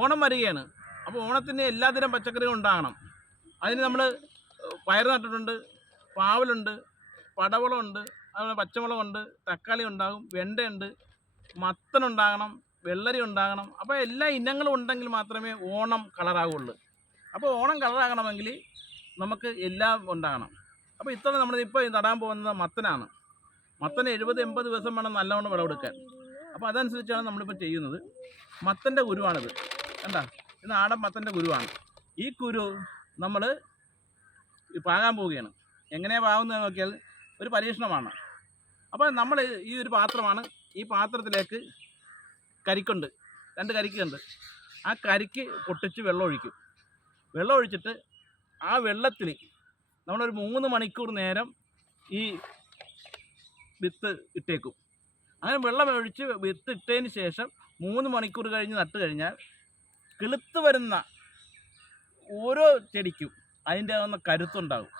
ഓണം വരികയാണ്. അപ്പോൾ ഓണത്തിന് എല്ലാത്തരം പച്ചക്കറികളും ഉണ്ടാകണം. അതിന് നമ്മൾ പയർ നട്ടിട്ടുണ്ട്, പാവലുണ്ട്, പടവളമുണ്ട്, അതുപോലെ പച്ചമുളകുണ്ട്, തക്കാളി ഉണ്ടാകും, വെണ്ടയുണ്ട്, മത്തനുണ്ടാകണം, വെള്ളരി ഉണ്ടാകണം. അപ്പോൾ എല്ലാ ഇനങ്ങളും ഉണ്ടെങ്കിൽ മാത്രമേ ഓണം കളറാകുള്ളൂ. അപ്പോൾ ഓണം കളറാകണമെങ്കിൽ നമുക്ക് എല്ലാം ഉണ്ടാകണം. അപ്പോൾ ഇത്ര നമ്മളിപ്പോൾ നടാൻ പോകുന്നത് മത്തനാണ്. മത്തന് 70-80 ദിവസം വേണം നല്ലവണ്ണം വിളവെടുക്കാൻ. അപ്പോൾ അതനുസരിച്ചാണ് നമ്മളിപ്പോൾ ചെയ്യുന്നത്. മത്തൻ്റെ കുരുവാണിത്, കണ്ടാ, ഇത് നാടൻ മത്തൻ്റെ കുരുവാണ്. ഈ കുരു നമ്മൾ പാകാൻ പോവുകയാണ്. എങ്ങനെയാണ് പാകുന്നത് നോക്കിയാൽ ഒരു പരീക്ഷണമാണ്. അപ്പോൾ നമ്മൾ ഈ ഒരു പാത്രമാണ്, ഈ പാത്രത്തിലേക്ക് കരിക്കുണ്ട്, 2 കരിക്കുണ്ട്. ആ കരിക്ക് പൊട്ടിച്ച് വെള്ളം ഒഴിക്കും. വെള്ളം ഒഴിച്ചിട്ട് ആ വെള്ളത്തിൽ നമ്മളൊരു 3 മണിക്കൂർ നേരം ഈ വിത്ത് ഇട്ടേക്കും. അങ്ങനെ വെള്ളം ഒഴിച്ച് വിത്ത് ഇട്ടതിന് ശേഷം 3 മണിക്കൂർ കഴിഞ്ഞ് നട്ട് കഴിഞ്ഞാൽ കിളുത്ത് വരുന്ന ഓരോ ചെടിക്കും അതിൻ്റെ ആകുന്ന കരുത്തുണ്ടാകും,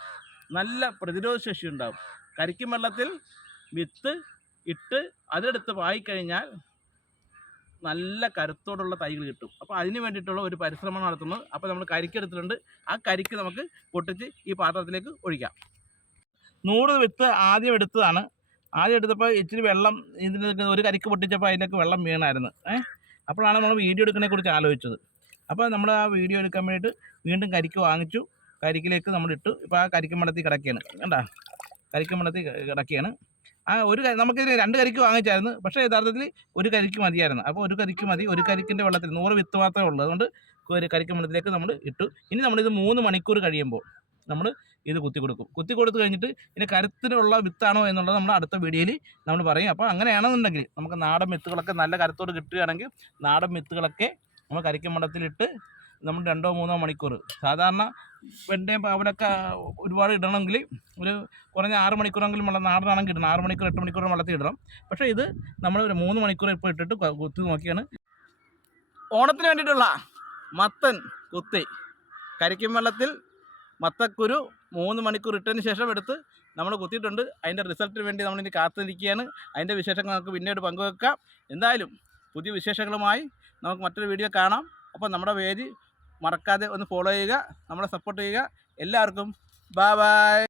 നല്ല പ്രതിരോധശേഷി ഉണ്ടാകും. കരിക്കും വെള്ളത്തിൽ വിത്ത് ഇട്ട് അതെടുത്ത് പായിക്കഴിഞ്ഞാൽ നല്ല കരുത്തോടുള്ള തൈകൾ കിട്ടും. അപ്പോൾ അതിന് വേണ്ടിയിട്ടുള്ള ഒരു പരിശ്രമം നടത്തുന്നത്. അപ്പോൾ നമ്മൾ കരിക്കെടുത്തിട്ടുണ്ട്. ആ കരിക്ക് നമുക്ക് പൊട്ടിച്ച് ഈ പാത്രത്തിലേക്ക് ഒഴിക്കാം. 100 വിത്ത് ആദ്യം എടുത്തതാണ്. ആദ്യം എടുത്തപ്പോൾ ഇച്ചിരി വെള്ളം ഇതിന് ഒരു കരിക്ക് പൊട്ടിച്ചപ്പോൾ അതിലേക്ക് വെള്ളം വീണായിരുന്നു. അപ്പോഴാണ് നമ്മൾ വീഡിയോ എടുക്കുന്നതിനെക്കുറിച്ച് ആലോചിച്ചത്. അപ്പോൾ നമ്മൾ ആ വീഡിയോ എടുക്കാൻ വേണ്ടിയിട്ട് വീണ്ടും കരിക്ക് വാങ്ങിച്ചു. കരിക്കിലേക്ക് നമ്മളിട്ടു. ഇപ്പോൾ ആ കരിക്കും വെള്ളത്തിൽ കിടക്കുകയാണ്, കണ്ടാ, കരിക്കും വെള്ളത്തിൽ കിടക്കുകയാണ്. നമുക്ക് 2 കരിക്ക് വാങ്ങിച്ചായിരുന്നു. പക്ഷേ യഥാർത്ഥത്തിൽ ഒരു കരിക്ക് മതിയായിരുന്നു. അപ്പോൾ ഒരു കരിക്ക് മതി. ഒരു കരിക്കിൻ്റെ വെള്ളത്തിൽ 100 വിത്ത് മാത്രമേ ഉള്ളൂ. അതുകൊണ്ട് ഒരു കരിക്കും വെള്ളത്തിലേക്ക് നമ്മൾ ഇട്ടു. ഇനി നമ്മളിത് 3 മണിക്കൂർ കഴിയുമ്പോൾ നമ്മൾ ഇത് കുത്തി കൊടുത്ത് കഴിഞ്ഞിട്ട് ഇതിന് കരുത്തിനുള്ള വിത്താണോ എന്നുള്ളത് നമ്മൾ അടുത്ത വീഡിയോയിൽ നമ്മൾ പറയും. അപ്പോൾ അങ്ങനെയാണെന്നുണ്ടെങ്കിൽ നമുക്ക് നാടൻ വിത്തുകളൊക്കെ നല്ല കരുത്തോട് കിട്ടുകയാണെങ്കിൽ നാടൻ വിത്തുകളൊക്കെ നമ്മൾ കരിക്കും വെള്ളത്തിലിട്ട് നമ്മൾ 2-3 മണിക്കൂർ, സാധാരണ വെണ്ടയും പാവലൊക്കെ ഒരുപാട് ഇടണമെങ്കിൽ ഒരു കുറഞ്ഞ 6 മണിക്കൂറെങ്കിലും വെള്ളം, നാടനാണെങ്കിൽ ഇടണം. 6 മണിക്കൂർ 8 മണിക്കൂർ വെള്ളത്തിൽ ഇടണം. പക്ഷേ ഇത് നമ്മൾ ഒരു 3 മണിക്കൂർ ഇപ്പോൾ ഇട്ടിട്ട് കുത്തി നോക്കിയാണ്. ഓണത്തിന് വേണ്ടിയിട്ടുള്ള മത്തൻ കുത്തി കരിക്കും വെള്ളത്തിൽ മത്തക്കുരു 3 മണിക്കൂർ ഇട്ടതിന് ശേഷം എടുത്ത് നമ്മൾ കുത്തിയിട്ടുണ്ട്. അതിൻ്റെ റിസൾട്ടിന് വേണ്ടി നമ്മളിനി കാത്തിരിക്കുകയാണ്. അതിൻ്റെ വിശേഷങ്ങൾ നമുക്ക് പിന്നീട് പങ്കുവെക്കാം. എന്തായാലും പുതിയ വിശേഷങ്ങളുമായി നമുക്ക് മറ്റൊരു വീഡിയോ കാണാം. അപ്പോൾ നമ്മുടെ പേജ് മറക്കാതെ ഒന്ന് ഫോളോ ചെയ്യുക, നമ്മളെ സപ്പോർട്ട് ചെയ്യുക. എല്ലാവർക്കും ബൈ ബൈ.